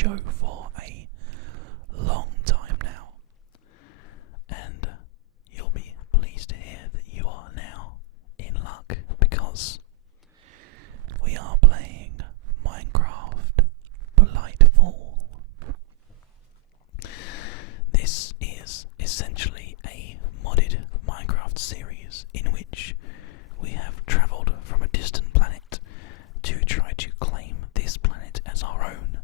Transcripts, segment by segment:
show for a long time now, and you'll be pleased to hear that you are now in luck because we are playing Minecraft Blightfall. This is essentially a modded Minecraft series in which we have travelled from a distant planet to try to claim this planet as our own,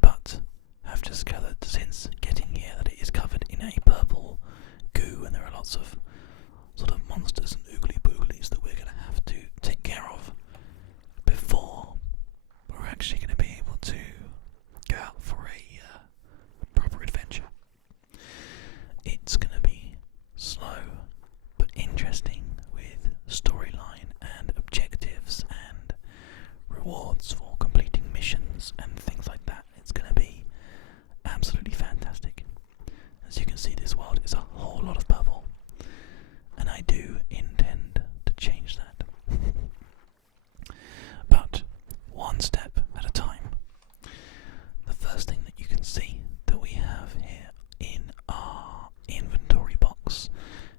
but have discovered since getting here that it is covered in a purple goo and there are lots of sort of monsters and oogly booglies that we're going to have to take care of before we're actually going to be able to go out for a proper adventure. It's going to be slow but interesting with storyline and objectives and rewards for completing missions and things like that. It's going to be absolutely fantastic. As you can see, this world is a whole lot of purple, and I do intend to change that. But one step at a time. The first thing that you can see that we have here in our inventory box,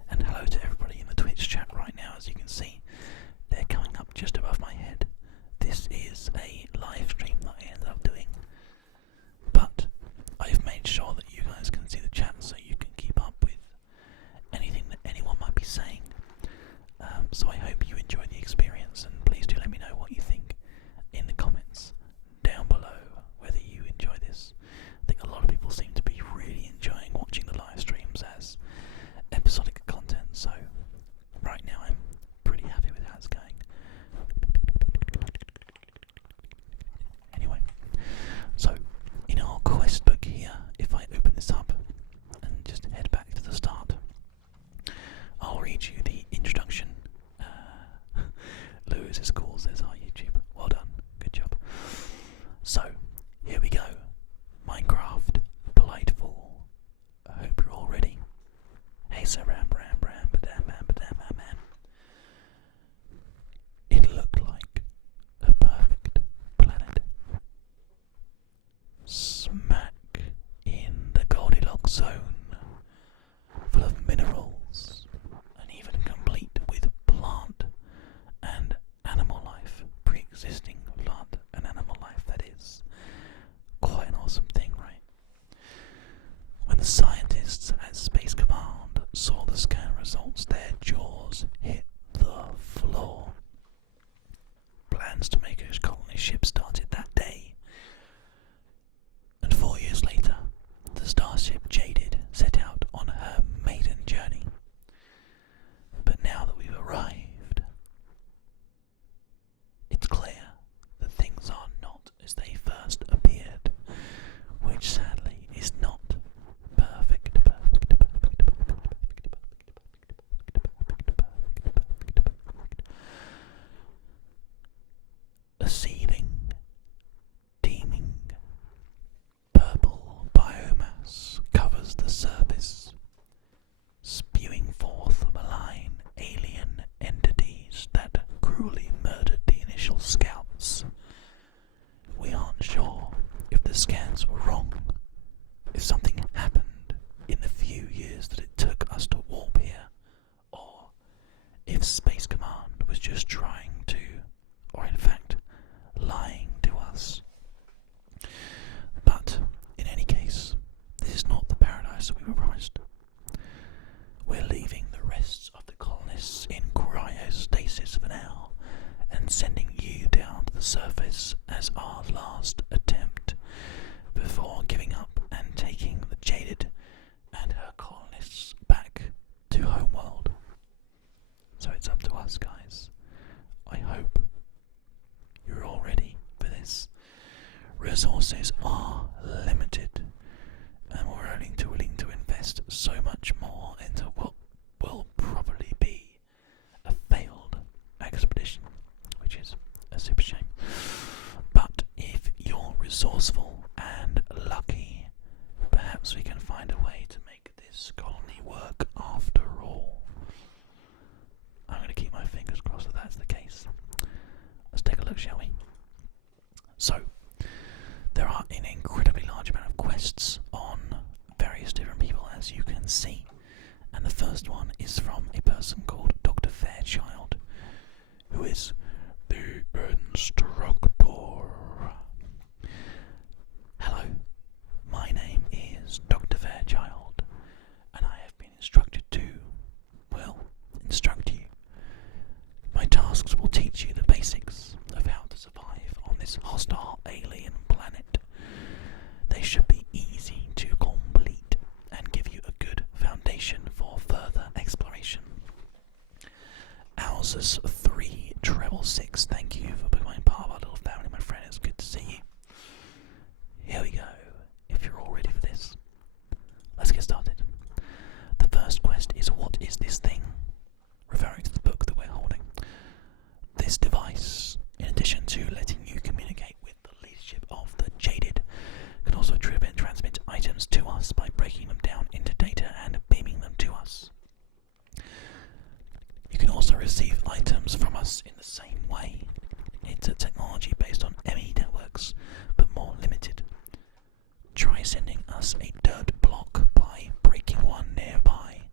and hello to everybody in the Twitch chat right now. As you can see, they're coming up just above my head. This is a live stream that I ended up doing, but I've made sure that you guys can see the chat so you can keep up with anything that anyone might be saying. So I hope you enjoy the experience, and please do let me know what you think in the comments down below, whether you enjoy this. I think a lot of people seem to be really enjoying watching the live streams as episodic content, so right now I'm pretty happy with how it's going. Anyway, so in our quest book here, if I open this up and just head back to the start, I'll read you the introduction. Lewis is cool, says our YouTube. Well done, good job. So, here we go. Minecraft Blightfall. I hope you're all ready. Hey, sir, ram, badam, man. It looked like a perfect planet. Smack in the Goldilocks zone, full of minerals, and even complete with plant and animal life, pre-existing plant and animal life, that is. Quite an awesome thing, right? When the scientists at Space Command saw the scan results, their jaws hit the floor. Plans to make a colony ship started that day. And 4 years later, the starship Jaded set out on her maiden journey. But now that we've arrived, it's clear that things are not as they first appeared, which sadly is not perfect. A seething, teeming, purple biomass covers the surface, spewing forth malign alien entities that cruelly murdered the initial scouts. We aren't sure if the scans were wrong, if something happened in the few years that it took us to warp here, or if Space Command was just trying to, or in fact, lying to us. But, in any case, this is not the paradise we were promised. We're leaving the rest of the colonists in cryostasis for now, and sending you down to the surface as our last attempt, before giving up and taking the Jaded and her colonists back to homeworld. So it's up to us, guys. I hope you're all ready for this. Resources are limited, and we're only willing to invest so much more into what will probably be a failed expedition, which is a super shame. But if you're resourceful and lucky, perhaps we can find a way to make this colony work after all. I'm going to keep my fingers crossed that that's the case. Let's take a look, shall we? So, there are an incredibly is the instructor. Hello, my name is Dr. Fairchild, and I have been instructed to, well, instruct you. My tasks will teach you the basics of how to survive on this hostile alien planet. They should be easy to complete and give you a good foundation for further exploration. Ours 366, thank you for becoming part of our little family, my friend. It's good to see you. Here we go. If you're all ready for this, let's get started. The first quest is, what is this thing? Referring to the book that we're holding. This device, in addition to letting you communicate with the leadership of the Jaded, can also transmit items to us by breaking them down into data and beaming them to us. You can also receive items from us in the same way. It's a technology based on ME networks, but more limited. Try sending us a dirt block by breaking one nearby,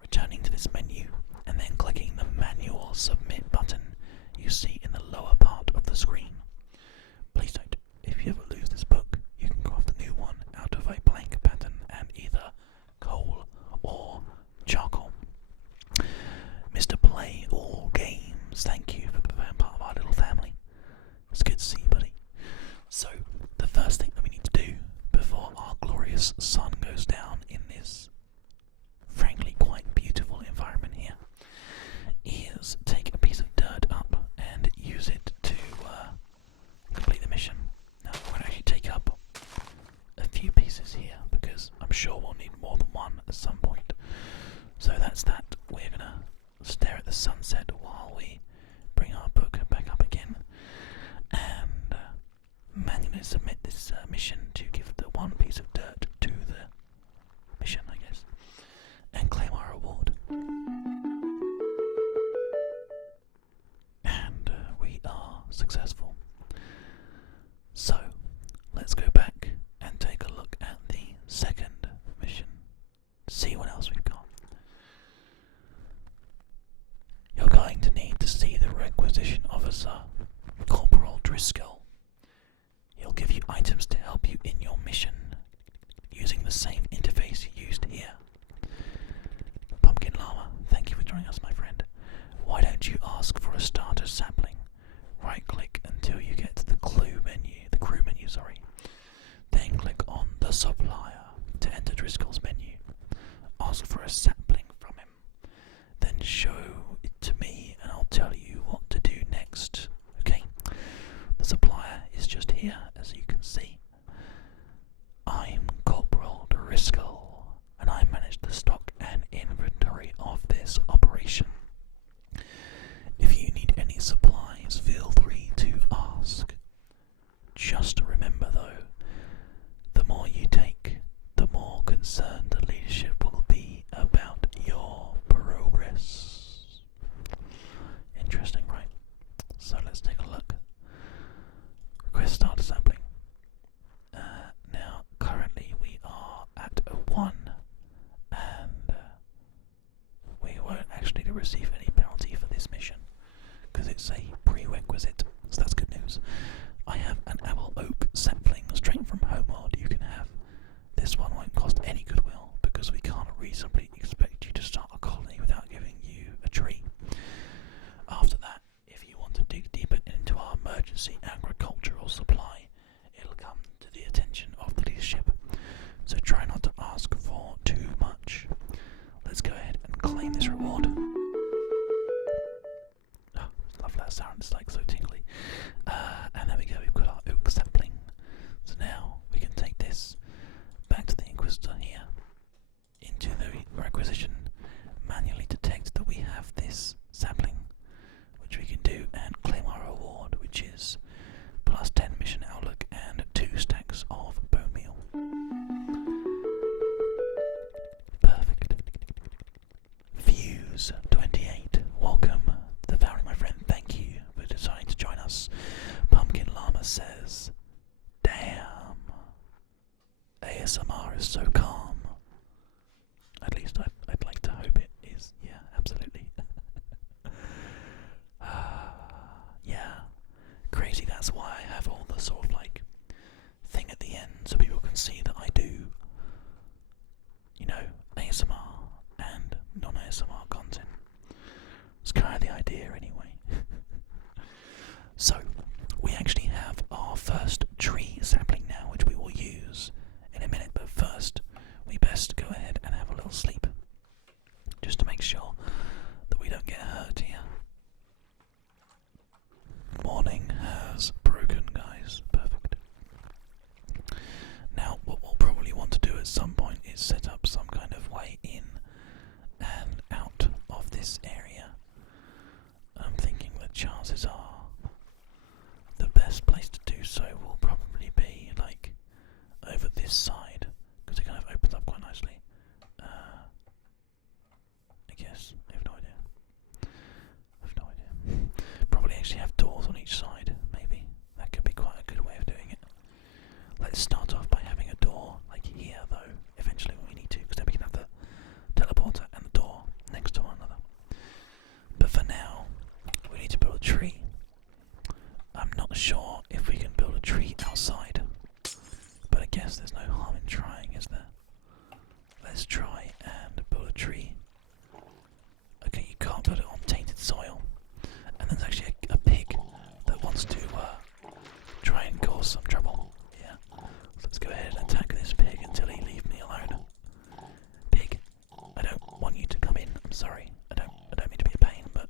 returning to this menu, and then clicking the manual submit button you see in the lower part of the screen. Please note, if you ever lose this book, you can craft a new one out of a blank pattern and either coal or charcoal. Mr. Play All Games, thank you for being part of our little family. It's good to see you, buddy. So, the first thing that we need to do before our glorious sun goes down in this frankly quite beautiful environment here is take a piece of dirt up and use it to complete the mission. Now, we're going to actually take up a few pieces here because I'm sure we'll need more than one at some point. So that's that. We're going to stare at the sunset while we bring our book back up again and manually submit this mission to give the one piece of dirt to the mission, I guess, and claim our reward. And we are successful. So let's go back and take a look at the second mission, see what else we've got. You're going to need to see the requisition officer, Corporal Driscoll. He'll give you items to help you in your mission, using the same interface you used here. Pumpkin Llama, thank you for joining us, my friend. Why don't you ask for a starter sapling? Right-click until you get to the crew menu, Then click on the supplier to enter Driscoll's menu. Ask for a sapling from him. Then show it to me and I'll tell you what to do next. Okay? The supplier is just here, as you can see. I'm Corporal Driscoll, and I manage the stock and inventory of this operation. If you need any supplies, feel free to ask. Just remember though, the more you take, the more concerned the leadership will be about your progress. Interesting, right? So let's take a look. Request starter sampling. Now, currently we are at a 1, and we won't actually receive any penalty for this mission because it's a prerequisite, so that's good news. I have an apple oak sapling straight from Homeworld you can have. This one won't cost any goodwill because we can't reasonably expect you to start a colony without giving you a tree. After that, if you want to dig deeper into our emergency agricultural supply, it'll come to the attention of the leadership, so try not to ask for too much. Let's go ahead and claim this reward. Oh, love that sound, it's like so tingly. And there we go, we've got our oak sapling. So now we can take this back to the Inquisitor here, into the requisition, manually detect that we have this sapling, which we can do, and claim our reward, which is plus 10 mission outlook and 2 stacks of bone meal. Perfect. Fuse 28, welcome to the family, my friend. Thank you for deciding to join us. Pumpkin Llama says, damn, ASMR is so calm. At least I'd like to hope it is. Yeah, absolutely. chances are the best place to do so will probably be like over this side, because it kind of opens up quite nicely. I guess. I have no idea. Probably actually have doors on each side, maybe. That could be quite a good way of doing it. Let's start off by having a door, like here though, eventually when we need to, because then we can have the teleporter and the door next to one another. But for now, we need to build a tree. I'm not sure if we can build a tree outside, but I guess there's no harm in trying, is there? Let's try and build a tree. Okay, you can't build it on tainted soil. And there's actually a pig that wants to try and cause some trouble. Yeah. So let's go ahead and attack this pig until he leaves me alone. Pig, I don't want you to come in. I'm sorry. I don't mean to be a pain, but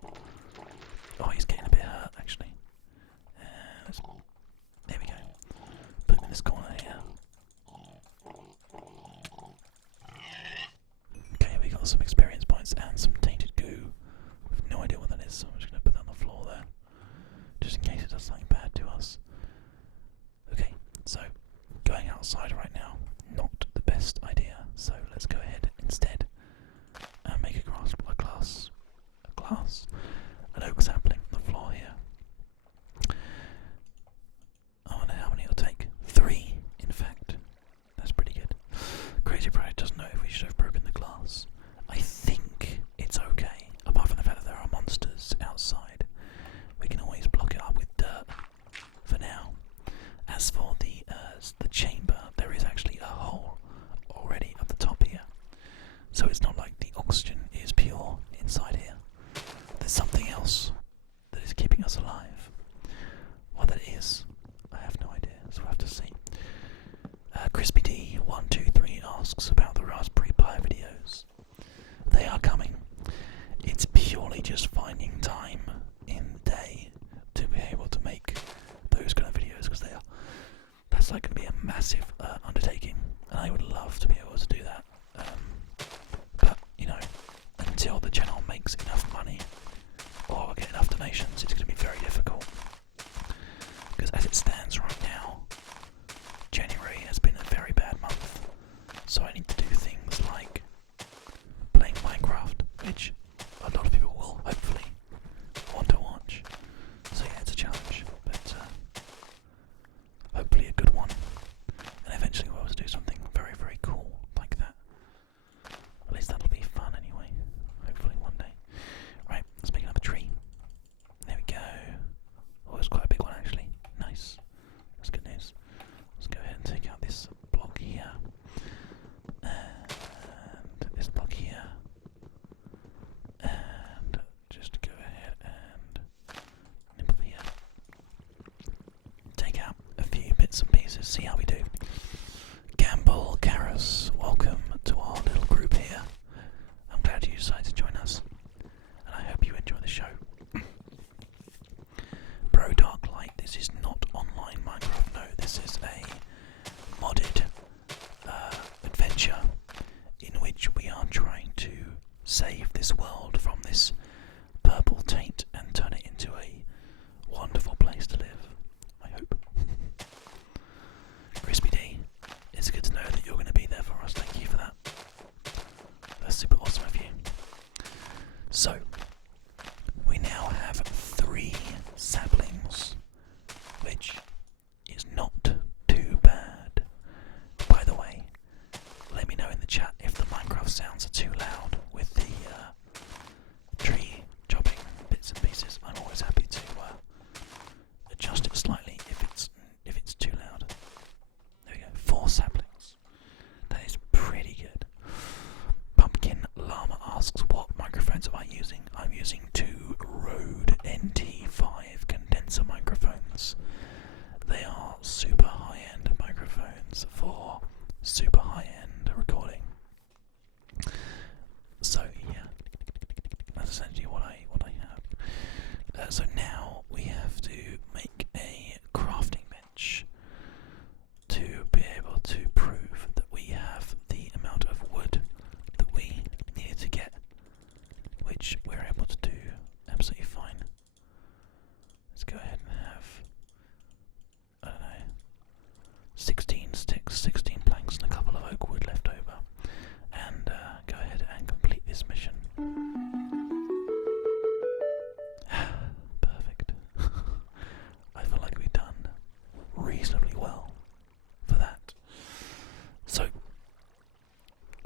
oh, he's getting a bit hurt actually. There we go. Put him in this corner here. Okay, we got some experience points and some tainted goo. I've no idea what that is, so I'm just going to put that on the floor there, just in case it does something bad to us. Okay, so going outside right now, not the best idea. So let's go ahead instead and make an oak sapling on the floor here. I wonder how many it'll take. 3, in fact. That's pretty good. Crazy Pride doesn't know if we should have broken the glass. I think it's okay, apart from the fact that there are monsters outside. We can always block it up with dirt for now. As for the chamber, there is actually a hole already at the top here. So it's not like the oxygen is pure inside here. There's something else that is keeping us alive. What that is, I have no idea, so we'll have to see. Crispy D123 asks about the Raspberry Pi videos. They are coming. It's purely just finding time in the day to be able to make those kind of videos, because that's like going to be a massive undertaking, and I would love to be able to do that. But you know, until the channel makes enough money or get enough donations, it's going to be very difficult. Because as it stands right now, January has been a very bad month, so I need to do things like playing Minecraft, which a lot of people will hopefully want to watch. So yeah, it's a challenge, but hopefully a good one. And eventually we'll be able to do something very, very cool like that. At least that'll be fun anyway, hopefully one day. Right, let's make another tree. There we go. Oh, it's quite a big one actually. Nice. That's good news. Let's go ahead and take out this block here. And this block here. And just go ahead and nip over here. Take out a few bits and pieces, see how we do. Gamble Karras, welcome to our little group here. I'm glad you decided to join us, and I hope you enjoy the show. Bro Darklight, this is not online Minecraft, no, this is a modded adventure in which we are trying to save this world from this purple taint and turn it into a wonderful place to live, I hope. Crispy D, it's good to know that you're going to be there for us, thank you for that. That's super awesome of you. So, we now have 3 saplings, which is not too bad. By the way, let me know in the chat if the Minecraft sounds are too loud with the tree chopping bits and pieces. I'm always happy to adjust it slightly if it's too loud. There we go, 4 saplings. That is pretty good. Pumpkin Llama asks, what microphones am I using? I'm using 2 Rode NT5 condenser microphones. They are super high-end microphones for super high-end recording. So yeah, that's essentially what I have. So now we have to make a crafting bench to be able to prove that we have the amount of wood that we needed to get, which we're able to do absolutely fine. 16 sticks, 16 planks, and a couple of oak wood left over, and go ahead and complete this mission. Perfect. I feel like we've done reasonably well for that. So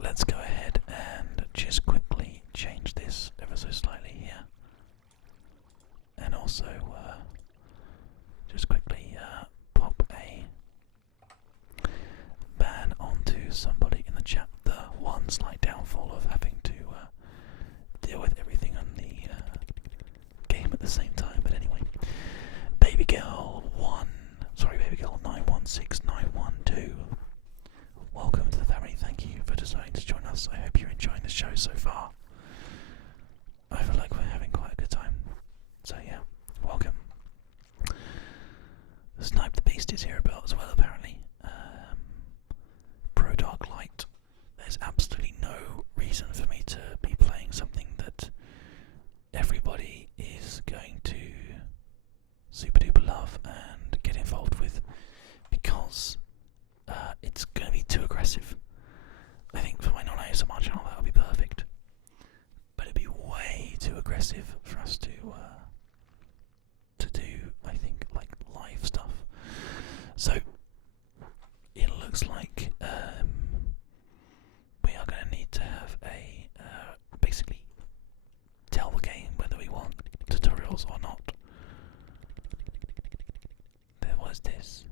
let's go ahead and just quickly change this ever so slightly here, and also just quickly pop a ban onto somebody in the chat. The one slight downfall of having to deal with everything on the game at the same time, but anyway. Baby girl 916912. Welcome to the family. Thank you for deciding to join us. I hope you're enjoying the show so far. I feel like we're having quite a good time. So yeah, welcome. Snipe the Beast is here about as well, apparently. Pro Dark Light. There's absolutely no reason for me to be playing something that everybody is going to super duper love and get involved with, because it's going to be too aggressive. I think for my non-ASMR channel that would be perfect, but it'd be way too aggressive for us to do, I think, like live stuff. So it looks like we are going to need to have a basically tell the game whether we want tutorials or not. There was this.